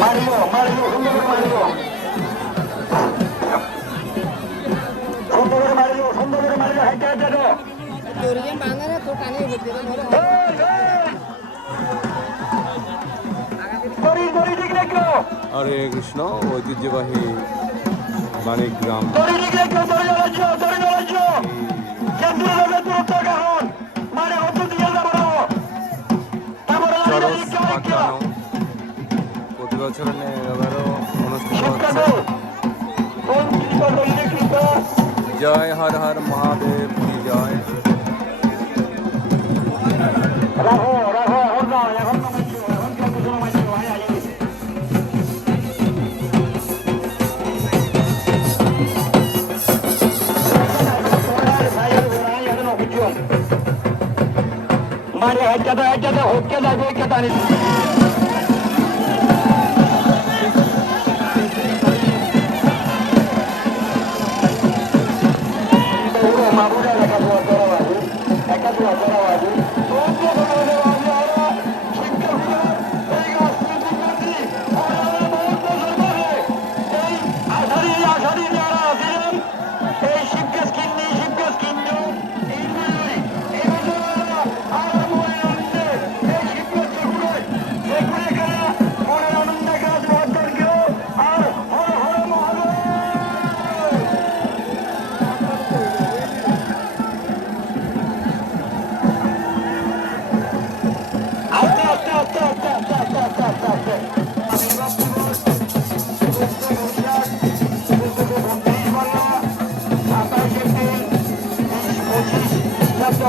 Mario Mario সুন্দর করে Mario সুন্দর করে মারিও সুন্দর করে মারিও হেঁটে হেঁটে দো হরে কৃষ্ণ ঐতিহ্যবাহী মানিকগ্রাম চরস পাকানো প্রতি বছর এবারও অনুষ্ঠিত হচ্ছে। জয় হর হর মহাদেব কি জয়। রাখো রাখো এখন না এখন না এখন কেউ কিছু না ভাই আগে मारे हट्टा होके जाए क्या तानी मामूला लगा हुआ बाबू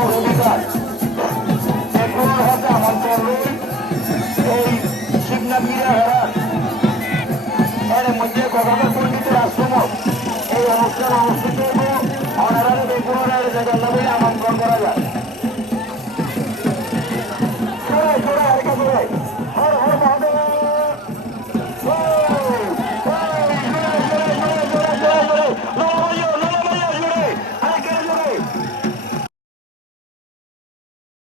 রবিবার এখন হচ্ছে আমার চলবে এই শিবনাথিরা এর মধ্যে কথা